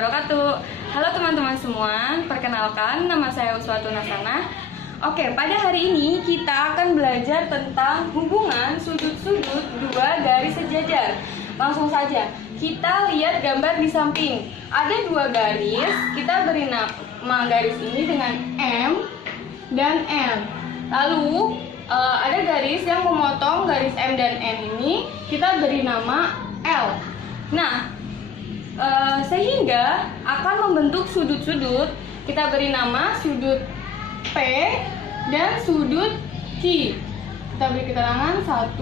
wabarakatuh. Halo teman-teman semua, perkenalkan nama saya Uswatun Hasanah. Oke, pada hari ini kita akan belajar tentang hubungan sudut-sudut dua garis sejajar. Langsung saja, kita lihat gambar di samping. Ada dua garis, kita beri nama garis ini dengan M dan N. Lalu ada garis yang memotong garis M dan N ini, kita beri nama L. Nah, sehingga akan membentuk sudut-sudut, kita beri nama sudut P dan sudut Q. Kita beri keterangan 1,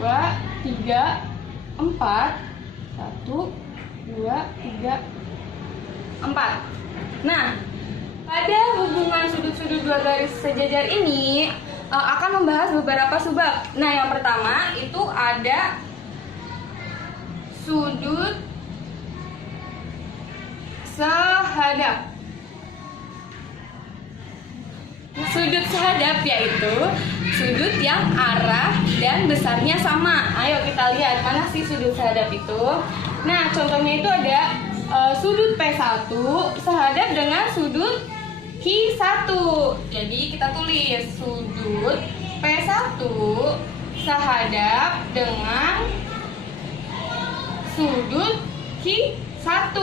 2, 3, 4. 1, 2, 3, 4. Nah, pada hubungan sudut-sudut dua garis sejajar ini akan membahas beberapa subbab. Nah, yang pertama itu ada sudut sehadap. Sudut sehadap yaitu sudut yang arah dan besarnya sama. Ayo kita lihat mana sih sudut sehadap itu. Nah, contohnya itu ada sudut P1 sehadap dengan sudut Q1. Jadi kita tulis sudut P1 sehadap dengan sudut Q1.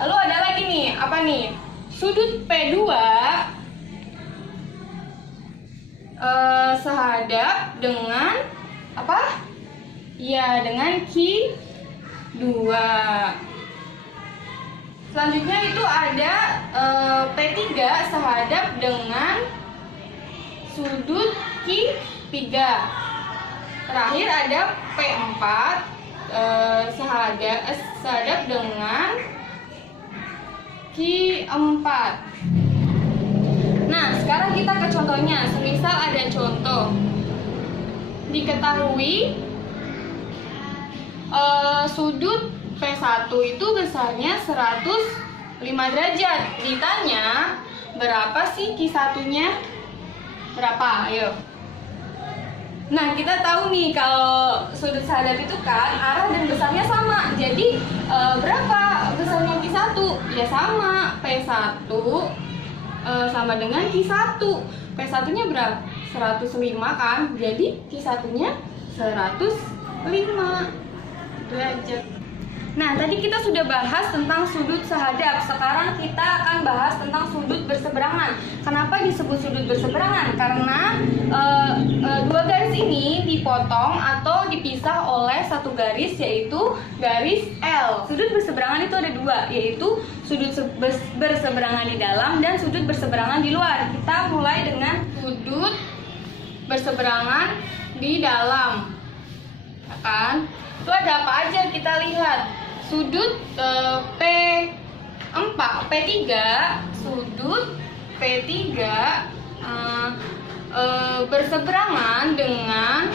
Lalu ada lagi nih, apa nih? Sudut P2 sehadap dengan apa? Ya, dengan Q2. Selanjutnya itu ada P3 sehadap dengan sudut Q3. Terakhir ada P4 sehadap dengan Q4. Nah, sekarang kita ke contohnya. Semisal ada contoh, diketahui sudut P1 itu besarnya 105 derajat. Ditanya, berapa sih Q1-nya? Berapa? Ayo. Nah, kita tahu nih kalau sudut sehadap itu kan arah dan besarnya sama. Jadi berapa besarnya Q1? Ya sama, P1 sama dengan Q1. P1-nya berapa? 105 kan? Jadi Q1-nya 105 derajat. Nah, tadi kita sudah bahas tentang sudut sehadap. Sekarang kita akan bahas tentang sudut berseberangan. Kenapa disebut sudut berseberangan? Karena dua garis ini dipotong atau dipisah oleh satu garis, yaitu garis L. Sudut berseberangan itu ada dua, yaitu sudut berseberangan di dalam dan sudut berseberangan di luar. Kita mulai dengan sudut berseberangan di dalam. Ya kan? Itu ada apa aja, kita lihat. Sudut P3, sudut P3 berseberangan dengan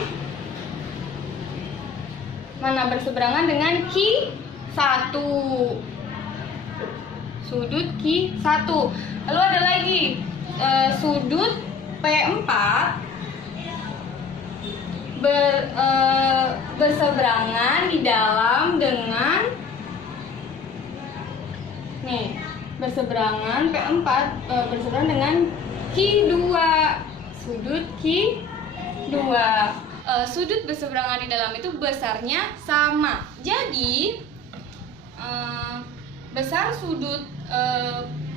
mana? Berseberangan dengan Q1. Sudut Q1. Lalu ada lagi sudut P4 berseberangan di dalam dengan nih, berseberangan P4 berseberangan dengan Q2. Sudut Q2. Sudut berseberangan di dalam itu besarnya sama. Jadi besar sudut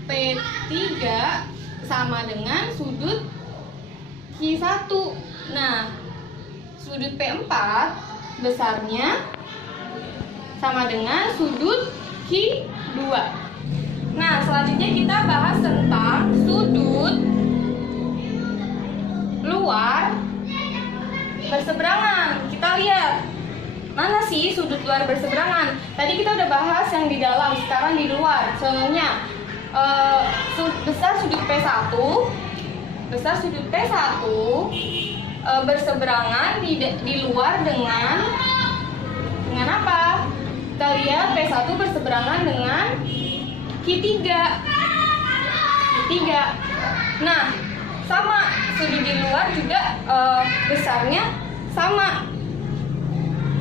P3 sama dengan sudut Q1. Nah, sudut P4 besarnya sama dengan sudut Q2. Nah, selanjutnya kita bahas tentang sudut luar berseberangan. Kita lihat mana sih sudut luar berseberangan. Tadi kita udah bahas yang di dalam, sekarang di luar. Contohnya besar sudut P1 berseberangan di luar dengan apa? Kita lihat P1 berseberangan dengan Q3. Nah, sama, sudut di luar juga besarnya sama.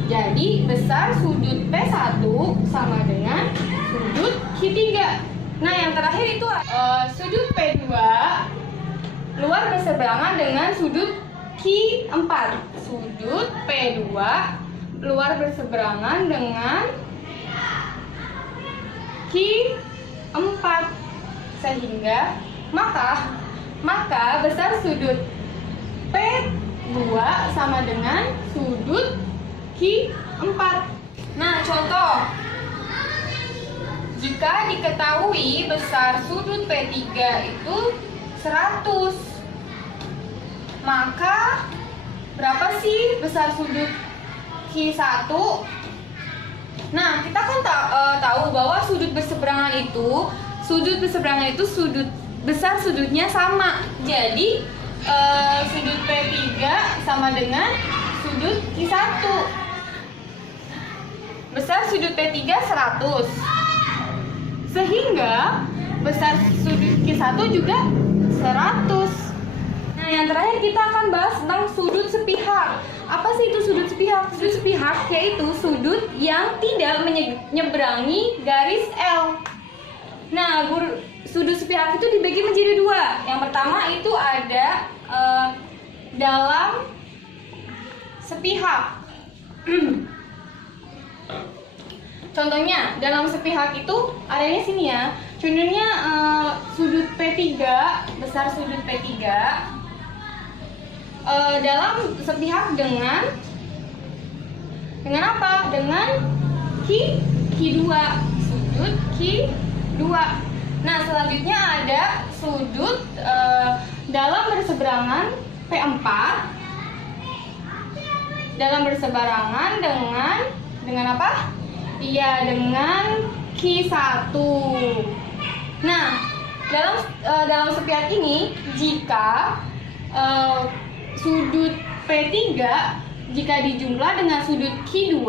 Jadi besar sudut P1 sama dengan sudut Q3. Nah, yang terakhir itu sudut P2 luar berseberangan dengan sudut Q4. Sudut P2 luar berseberangan dengan Q4. Sehingga maka besar sudut P2 sama dengan sudut Q4. Nah, contoh. Jika diketahui besar sudut P3 itu 100, maka berapa sih besar sudut Q1? Nah, kita kan tahu bahwa sudut berseberangan itu sudut besar sudutnya sama. Jadi sudut P3 sama dengan sudut Q1. Besar sudut P3 100. Sehingga besar sudut Q1 juga 100. Nah, yang terakhir kita akan bahas tentang sudut sepihak. Apa sih itu sudut sepihak? Sudut sepihak yaitu sudut yang tidak menyeberangi garis L. Nah, sudut sepihak itu dibagi menjadi dua. Yang pertama itu ada dalam sepihak. Contohnya, dalam sepihak itu areanya sini ya. Contohnya sudut P3, besar sudut P3 dalam sepihak dengan apa? Dengan Q2, sudut Q2. Nah, selanjutnya ada sudut dalam berseberangan P4 dalam berseberangan dengan apa? Iya, dengan Q1. Nah, dalam sepihak ini jika sudut P3 jika dijumlah dengan sudut Q2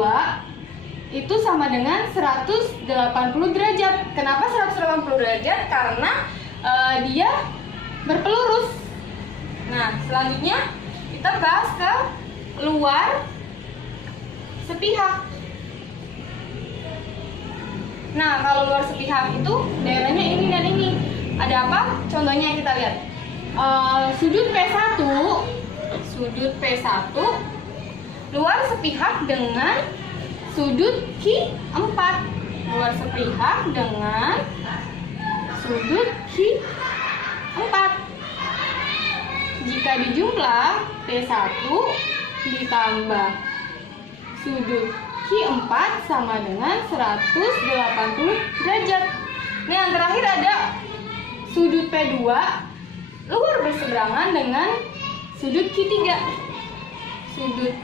itu sama dengan 180 derajat. Kenapa 180 derajat? Karena dia berpelurus. Nah, selanjutnya kita bahas ke luar sepihak. Nah, kalau luar sepihak itu daerahnya ini dan ini. Ada apa? Contohnya kita lihat. Sudut P1 luar sepihak dengan sudut Q4. Luar sepihak dengan sudut Q4. Jika dijumlah P1 ditambah sudut Q4 sama dengan 180 derajat. Nah, yang terakhir ada sudut P2 luar berseberangan dengan sudut Q3. Sudut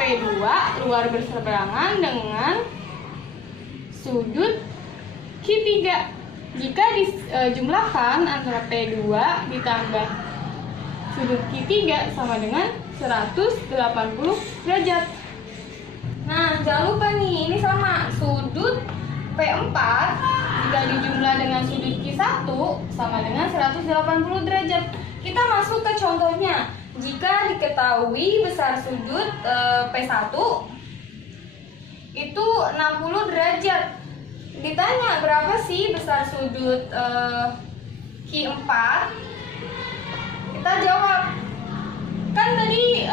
P2 luar berseberangan dengan sudut Q3. Jika dijumlahkan antara P2 ditambah sudut Q3 sama dengan 180 derajat. Nah, jangan lupa nih, ini sama sudut P4 jika dijumlah dengan sudut Q1 sama dengan 180 derajat. Kita masuk ke contohnya. Jika diketahui besar sudut P1 itu 60 derajat. Ditanya berapa sih besar sudut Q4? Kita jawab. Kan tadi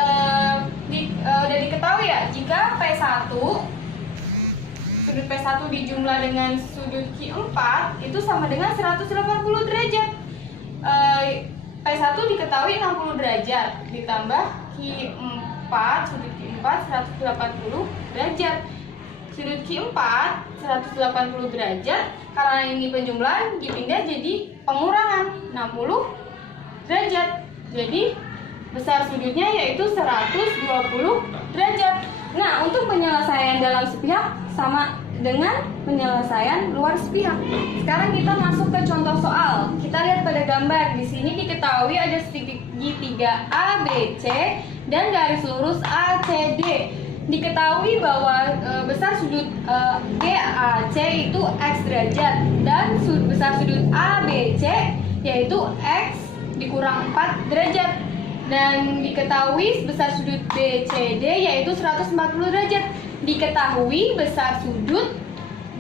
udah diketahui ya, jika P1 sudut P1 dijumlah dengan sudut Q4 itu sama dengan 180 derajat. P1 diketahui 60 derajat ditambah Q4, sudut Q4 180 derajat. Sudut Q4 180 derajat, karena ini penjumlahan dipindah jadi pengurangan 60 derajat. Jadi besar sudutnya yaitu 120 derajat. Nah, untuk penyelesaian dalam sepihak sama dengan penyelesaian luar sepihak. Sekarang kita masuk ke contoh soal. Kita lihat pada gambar. Di sini diketahui ada segitiga ABC dan garis lurus ACD. Diketahui bahwa besar sudut BAC itu X derajat dan besar sudut ABC yaitu X dikurang 4 derajat. Dan diketahui besar sudut BCD yaitu 140 derajat. diketahui besar sudut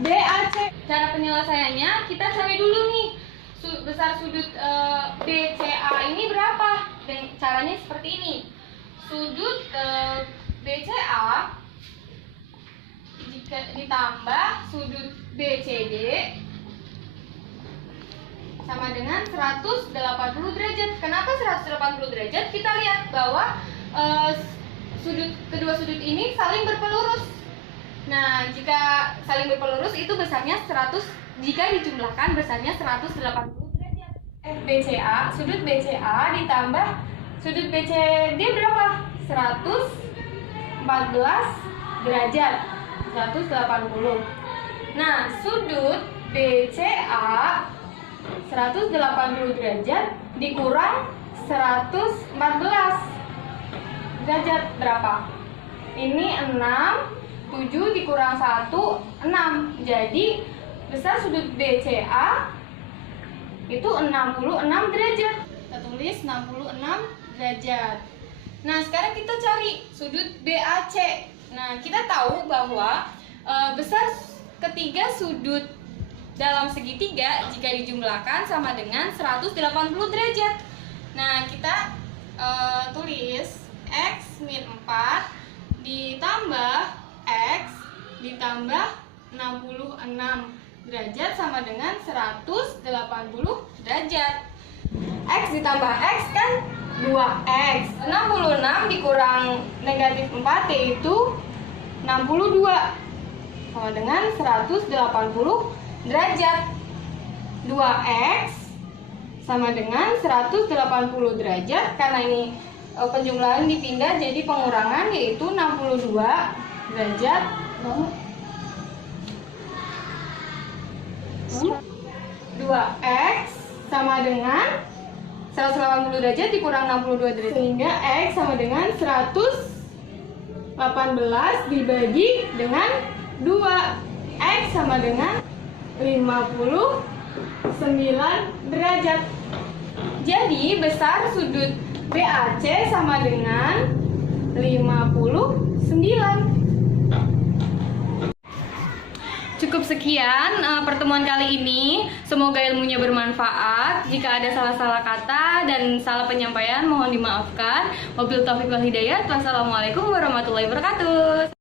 BAC. Cara penyelesaiannya kita cari dulu nih besar sudut BCA ini berapa. Dan caranya seperti ini. Sudut BCA jika ditambah sudut BCD sama dengan 180 derajat. Kenapa 180 derajat? Kita lihat bahwa kedua sudut ini saling berpelurus. Nah, jika saling berpelurus itu besarnya 100, jika dijumlahkan besarnya 180 derajat. BCA, sudut BCA ditambah sudut BCD berapa? 114 derajat. 180. Nah, sudut BCA 180 derajat dikurang 114 derajat berapa? Ini 6, 7 dikurang 1, 6. Jadi besar sudut BCA itu 66 derajat. Kita tulis 66 derajat. Nah, sekarang kita cari sudut BAC. Nah, kita tahu bahwa besar ketiga sudut dalam segitiga jika dijumlahkan sama dengan 180 derajat. Nah, kita tulis X min 4 ditambah X ditambah 66 derajat sama dengan 180 derajat. X ditambah X kan 2X. 66 dikurang negatif 4 yaitu 62 sama dengan 180 derajat. 2X sama dengan 180 derajat. Karena ini penjumlahan dipindah jadi pengurangan, yaitu 62 derajat. 2X sama dengan 180 derajat dikurang 62 derajat, sehingga X sama dengan 118 dibagi dengan 2. X sama dengan 59 derajat. Jadi besar sudut BAC sama dengan 59. Cukup sekian pertemuan kali ini. Semoga ilmunya bermanfaat. Jika ada salah-salah kata dan salah penyampaian mohon dimaafkan. Wabillahi taufiq wal hidayah. Wassalamualaikum warahmatullahi wabarakatuh.